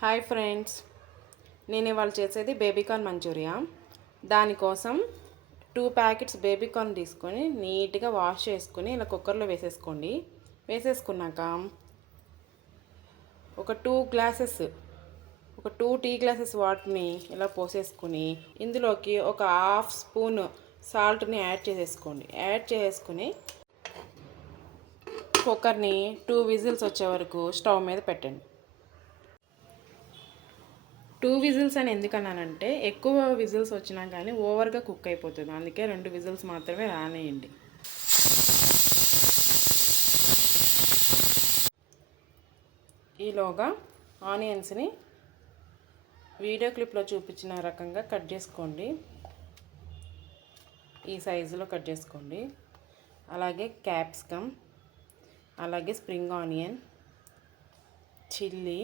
Hi friends, నేను ఇవాళ చేసేది బేబీకార్న్ మంచూరియా. దానికోసం 2 ప్యాకెట్స్ బేబీకార్న్ తీసుకొని నీట్గా వాష్ చేసుకుని ఇలా కుక్కర్లో వేసేసుకోండి. వేసేసుకున్నాక ఒక 2 టీ గ్లాసెస్ వాటర్ని ఇలా పోసేసుకుని ఇందులోకి ఒక హాఫ్ స్పూన్ సాల్ట్ని యాడ్ చేసేసుకోండి. యాడ్ చేసుకుని కుక్కర్ని 2 విజిల్స్ వచ్చే వరకు స్టవ్ మీద పెట్టండి. 2 విజిల్స్ అని ఎందుకన్నానంటే ఎక్కువ విజిల్స్ వచ్చినా కానీ ఓవర్గా కుక్ అయిపోతుంది. అందుకే 2 విజిల్స్ మాత్రమే రానేయండి. ఈలోగా ఆనియన్స్ని వీడియో క్లిప్లో చూపించిన రకంగా కట్ చేసుకోండి. ఈ సైజులో కట్ చేసుకోండి. అలాగే క్యాప్సికమ్, అలాగే spring onion, chilli,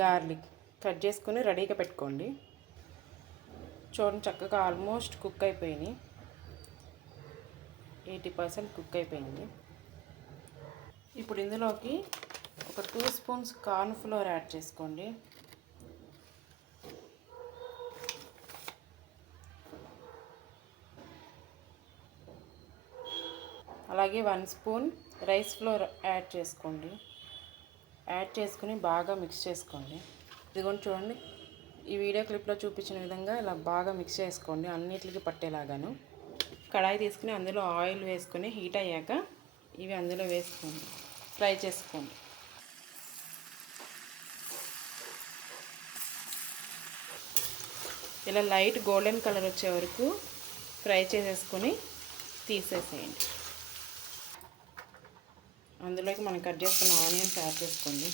garlic cut చేసుకుని రెడీగా పెట్టుకోండి. చూడండి, చక్కగా ఆల్మోస్ట్ కుక్ అయిపోయినాయి. 80% కుక్ అయిపోయింది. ఇప్పుడు ఇందులోకి ఒక 2 స్పూన్స్ కార్న్ ఫ్లోర్ యాడ్ చేసుకోండి. అలాగే 1 స్పూన్ రైస్ ఫ్లోర్ యాడ్ చేసుకోండి. యాడ్ చేసుకుని బాగా మిక్స్ చేసుకోండి. ఇదిగోండి చూడండి, ఈ వీడియో క్లిప్లో చూపించిన విధంగా ఇలా బాగా మిక్స్ చేసుకోండి, అన్నిటికి పట్టేలాగాను. కడాయి తీసుకుని అందులో ఆయిల్ వేసుకొని హీట్ అయ్యాక ఇవి అందులో వేసుకోండి, ఫ్రై చేసుకోండి. ఇలా లైట్ గోల్డెన్ కలర్ వచ్చే వరకు ఫ్రై చేసేసుకొని తీసేసేయండి. అందులోకి మనం కట్ చేసుకున్న ఆనియన్స్ యాడ్ చేసుకోండి.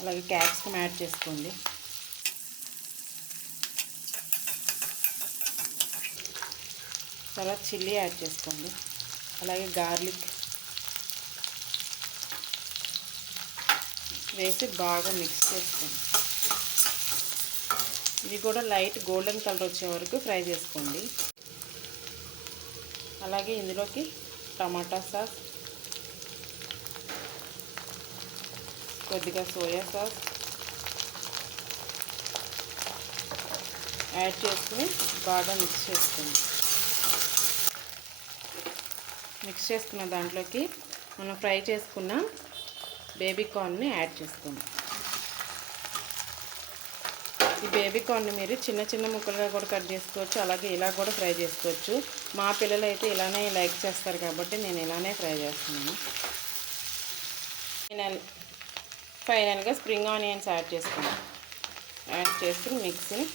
అలాగే క్యాప్సికమ్ యాడ్ చేసుకోండి. తర్వాత చిల్లీ యాడ్ చేసుకోండి. అలాగే గార్లిక్ వేసి బాగా మిక్స్ చేసుకోండి. ఇది కూడా లైట్ గోల్డెన్ కలర్ వచ్చే వరకు ఫ్రై చేసుకోండి. అలాగే ఇందులోకి టమాటా సాస్, కొద్దిగా సోయా సాస్ యాడ్ చేసుకుని బాగా మిక్స్ చేసుకోండి. మిక్స్ చేసుకున్న దాంట్లోకి మనం ఫ్రై చేసుకున్న బేబీకార్న్ని యాడ్ చేసుకోండి. ఈ బేబీకార్న్ని మీరు చిన్న చిన్న ముక్కలుగా కూడా కట్ చేసుకోవచ్చు, అలాగే ఇలా కూడా ఫ్రై చేసుకోవచ్చు. మా పిల్లలు అయితే ఇలానే లైక్ చేస్తారు కాబట్టి నేను ఇలానే ఫ్రై చేస్తున్నాను. ఫైనల్గా స్ప్రింగ్ ఆనియన్స్ యాడ్ చేసుకోండి. యాడ్ చేసుకుని మిక్సీని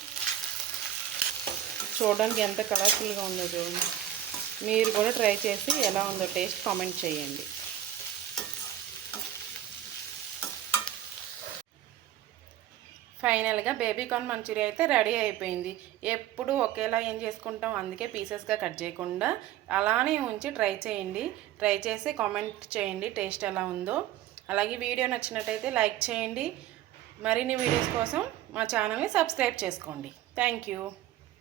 చూడడానికి ఎంత కలర్ఫుల్గా ఉందో చూడండి. మీరు కూడా ట్రై చేసి ఎలా ఉందో టేస్ట్ కామెంట్ చేయండి. ఫైనల్గా బేబీకార్న్ మంచూరియా అయితే రెడీ అయిపోయింది. ఎప్పుడు ఒకేలా ఏం చేసుకుంటాం, అందుకే పీసెస్గా కట్ చేయకుండా అలానే ఉంచి ట్రై చేయండి. ట్రై చేసి కామెంట్ చేయండి టేస్ట్ ఎలా ఉందో. అలాగే వీడియో నచ్చినట్టయితే లైక్ చేయండి. మరిన్ని వీడియోస్ కోసం మా ఛానల్ని సబ్స్క్రైబ్ చేసుకోండి. Thank you.